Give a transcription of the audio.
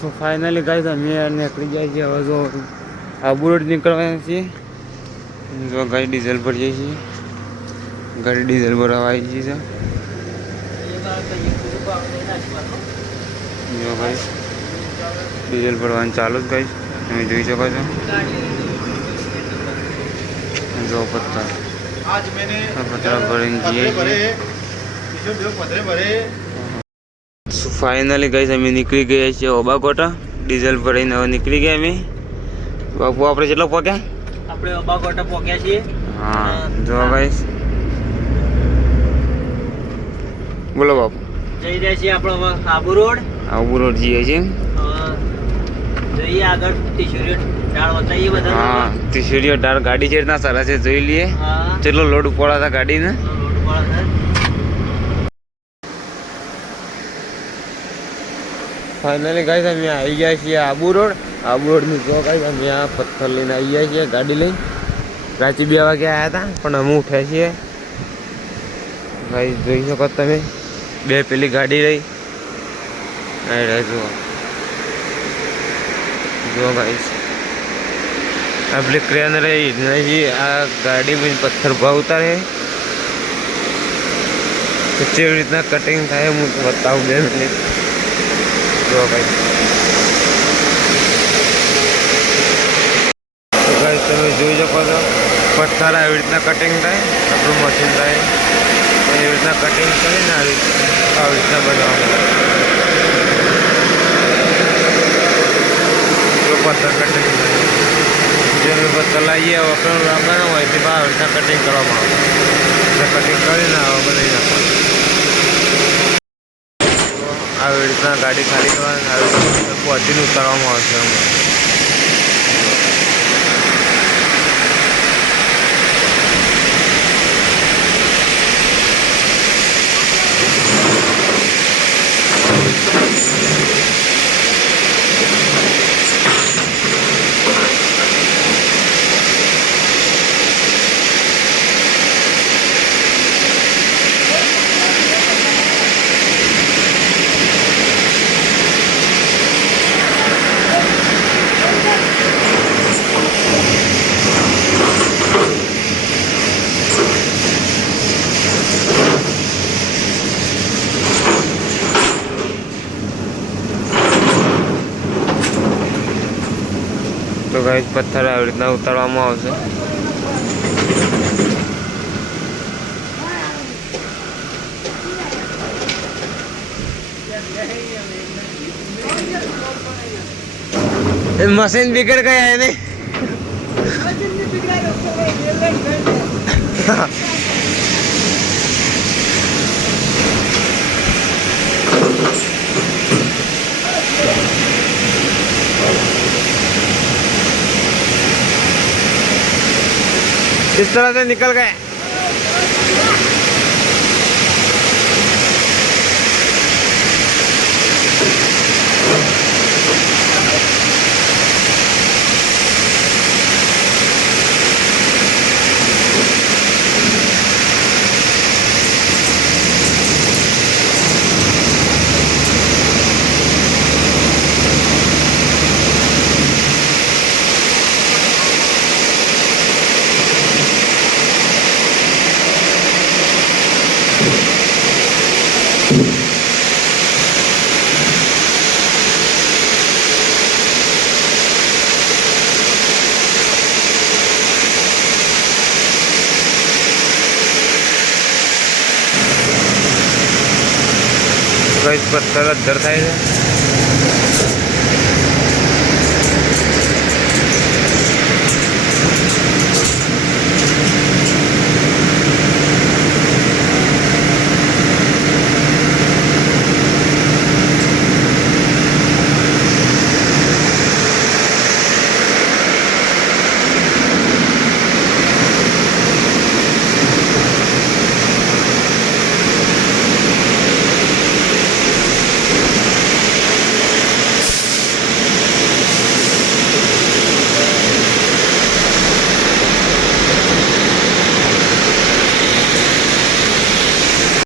so finally guys અમે નીકળી જાય છે હવે જો આબુ રોડ નીકળવાના છીએ જો ગાડી ડીઝલ પર જઈએ છીએ ગાડી ડીઝલ ભરાવા આવી ગઈ છે જો ગાઈસ ડીઝલ ભરવાનું ચાલુ જ ગાઈસ તમે જોઈ શકો છો જો પત્તા ભરીને જઈએ છીએ ફાઇનલી ગાઈસ અમે નીકળી ગયા છીએ ઓબાકોટા ડીઝલ ભરીને હવે નીકળી ગયા અમે બાપુ આપણે કેટલો પહોંચ્યા આપણે ઓબાકોટા પહોંચ્યા છીએ હા જો ગાઈસ બોલો બાપુ જઈ રહ્યા છીએ આપણે આબુ રોડ જઈએ છીએ જઈએ આગળ તિશુરીઓ ડાળ બતાવીએ બધા હા તિશુરીઓ ડાળ ગાડી છે ના સારા છે જોઈ લઈએ કેટલો લોડ ઉપાડા હતા ગાડીને ફાઇનલી ગાઈસ અમે આવી ગયા છીએ આબુ રોડની જો ગાઈસ અમે આ પથ્થર લઈને આવી ગયા છીએ ગાડી લઈને રાત્રે 2 વાગે આવ્યા હતા પણ અમે ઉઠ્યા છીએ ગાઈસ જોઈ શકો તમે બે પેલી ગાડી રહી જો ગાઈસ આપણી ક્રેન રહી નહીં આ ગાડી में પથ્થર ભાવ ઉતારે કેવી રીતના કટિંગ થાય હું બતાવું 2 મિનિટ જો ગાઈસ તો ગાઈસ તમે જોઈ શકો છો પથ્થર આવી રીતના કટિંગ થાય આપણું મશીન થાય એવી રીતના કટિંગ કરીને આવી રીતના બનાવવાનું પથ્થર કટિંગ જે પથ્થર લાવીએ વપરાણ લાવવાના હોય તે આવી રીતના કટિંગ કરવામાં આવે કટિંગ કરીને બનાવી નાખવાનું આવી રીતના ગાડી ખાલી કરવાની આવી રીતના પહોંચીને ઉતારવામાં આવશે તો ગાઈસ પથ્થર આવી રીતના ઉતારવામાં આવશે मशीन बिगड़ गया है नहीं इस तरह से निकल गए पत्थर अद्धर था